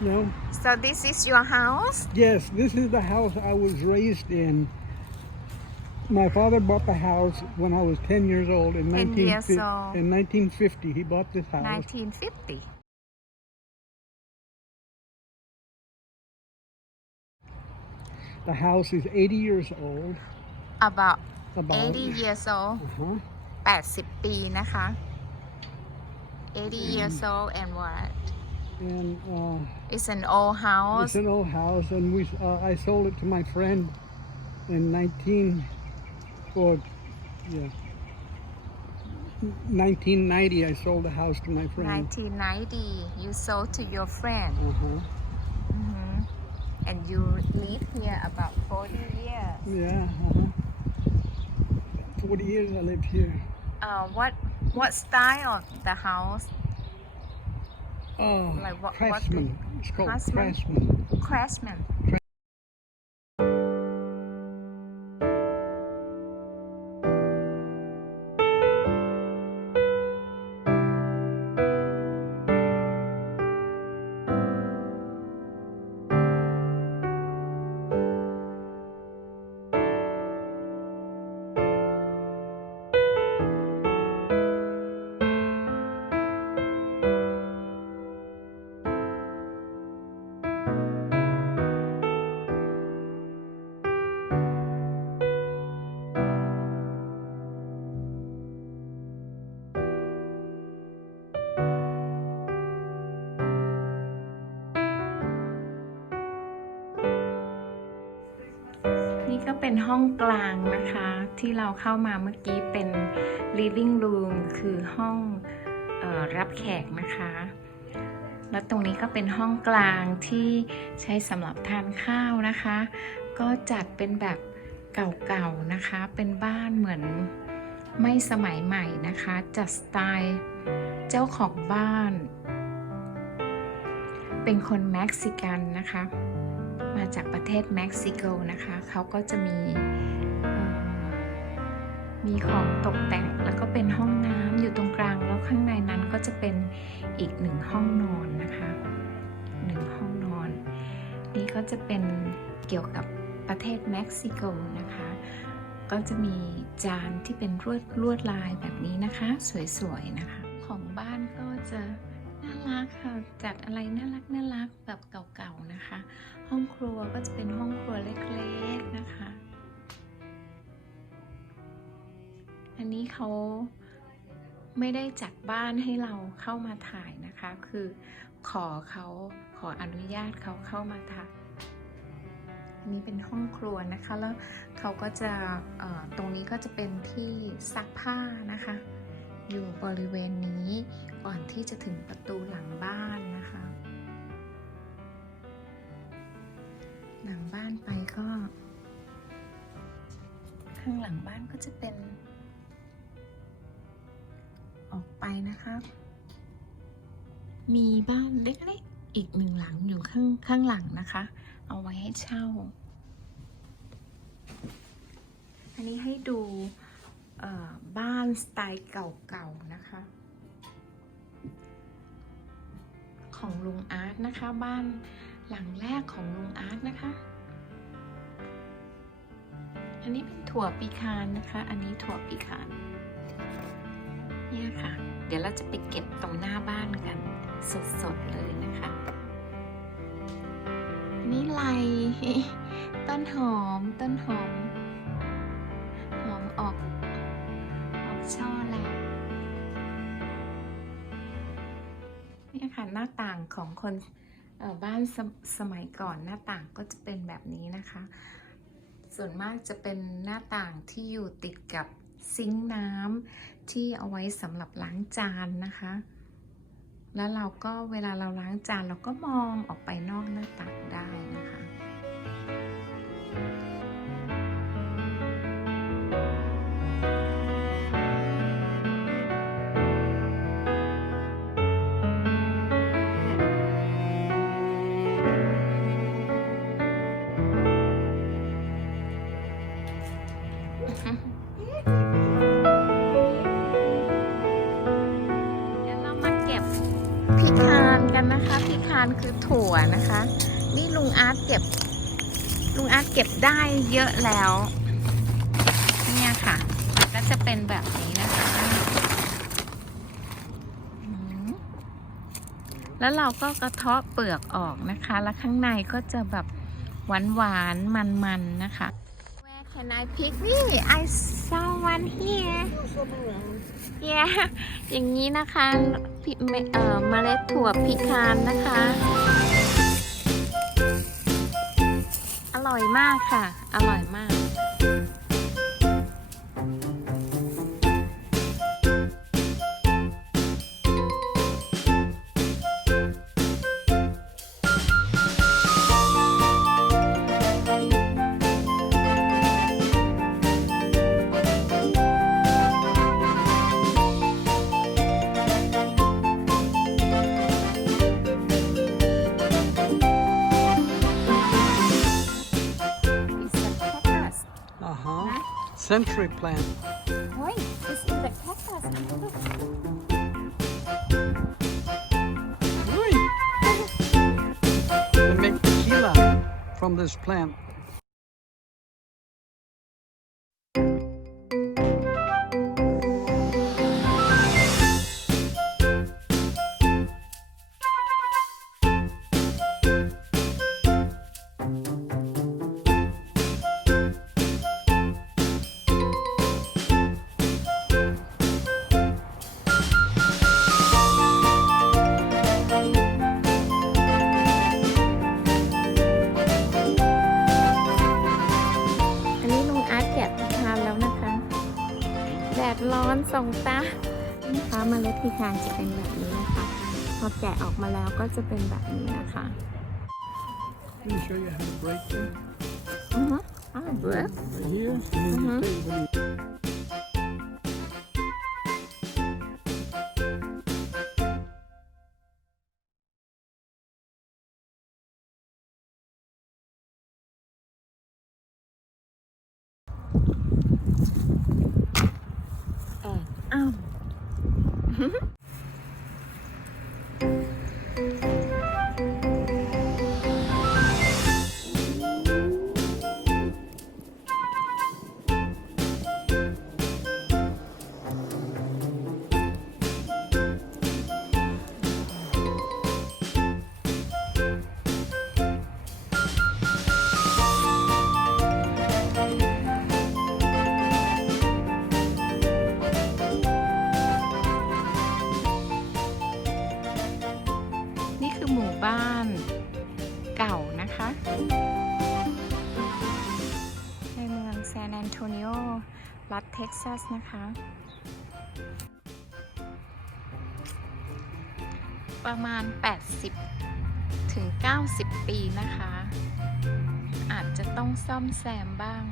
No. So this is your house? Yes, this is the house I was raised in. My father bought the house when I was 10 years old in 10 years 1950 old. in 1950. He bought this house. 1950. The house is 80 years old. About About 80 years old. Uh-huh. 80 ปีนะคะ 80 years old and what and uh, It's an old house it's an old house, and we uh, I sold it to my friend in 19 or yeah 1990. I sold the house to my friend. 1990 you sold to your friend Uh-huh. Mhm. and you live here about 40 years Yeah. Uh-huh. 40 years I lived here. uh, what what style of the house Oh, Like what- what craftsman. It's called Craftsman? craftsman. craftsman เป็นห้องกลางนะคะ ที่เราเข้ามาเมื่อกี้เป็น living room คือห้องออรับแขกนะคะ แล้วตรงนี้ก็เป็นห้องกลางที่ใช้สำหรับทานข้าวนะคะ ก็จัดเป็นแบบเก่าๆนะคะ เป็นบ้านเหมือนไม่สมัยใหม่นะคะ จัดสไตล์เจ้าของบ้าน เป็นคนเม็กซิกันนะคะ มาจากประเทศเม็กซิโกนะคะ เขาก็จะมีมีของตกแต่งแล้วก็เป็นห้องน้ำอยู่ตรงกลาง แล้วข้างในนั้นก็จะเป็นอีกหนึ่งห้องนอนนะคะหนึ่งห้องนอน นี่ก็จะเป็นเกี่ยวกับประเทศเม็กซิโกนะคะ ก็จะมีจานที่เป็นลวดลวดลายแบบนี้นะคะ สวยๆนะคะ ของบ้านก็จะน่ารักค่ะจัดอะไรน่ารักน่ารักแบบเก่าๆนะคะ ห้องครัวก็จะเป็นห้องครัวเล็กๆนะคะ อันนี้เขาไม่ได้จัดบ้านให้เราเข้ามาถ่ายนะคะ คือขอเขาขออนุญาตเขาเข้ามาถ่ายอันนี้เป็นห้องครัวนะคะ แล้วเขาก็จะตรงนี้ก็จะเป็นที่ซักผ้านะคะ อยู่บริเวณนี้ก่อนที่จะถึงประตูหลังบ้านนะคะ หลังบ้านไปก็ ข้างหลังบ้านก็จะเป็น ออกไปนะคะ มีบ้านเล็กๆอีกหนึ่งหลังอยู่ข้างข้างหลังนะคะ เอาไว้ให้เช่า อันนี้ให้ดูบ้านสไตล์เก่าๆนะคะ ของลุงอาร์ตนะคะบ้าน หลังแรกของลุงอาร์ตนะคะ อันนี้เป็นถั่วปีคานนะคะ อันนี้ถั่วปีคานเนี่ยค่ะ เดี๋ยวเราจะไปเก็บตรงหน้าบ้านกัน สดๆเลยนะคะ นี่ไรต้นหอม ต้นหอม หอมออก ออกช่อแล้วเนี่ยค่ะหน้าต่างของคน บ้านสมสมัยก่อนหน้าต่างก็จะเป็นแบบนี้นะคะ ส่วนมากจะเป็นหน้าต่างที่อยู่ติดกับซิงค์น้ำที่เอาไว้สำหรับล้างจานนะคะ แล้วเราก็เวลาเราล้างจานเราก็มองออกไปนอกหน้าต่างได้นะคะ ก็บพิคานกันนะคะพิคานคือถั่วนะคะ นี่ลุงอาร์ตเก็บ ลุงอาร์ตเก็บได้เยอะแล้ว เนี่ยค่ะ ก็จะเป็นแบบนี้นะคะ แล้วเราก็กระเทาะเปลือกออกนะคะ แล้วข้างในก็จะแบบหวานหวานมันมันๆนะคะ can I pick นี่ I saw one here yeah อย่างนี้นะคะพิเมเอ่อเมล็ดถั่วพิคานนะคะ อร่อยมากค่ะ อร่อยมาก Century plant. Wait, it's in the cactus. They make tequila from this plant. อนส่องตานะคะเมล็ดพิคานจะเป็นแบบนี้นะคะ พอแกะออกมาแล้วก็จะเป็นแบบนี้นะคะ Let me show you how to break them. อือฮึอ้าวเบิร์ก Right here. And Mm-hmm. โทนิโอ รัฐเท็กซัสนะคะประมาณ 80 ถึง 90 ปีนะคะ อาจจะต้องซ่อมแซมบ้าง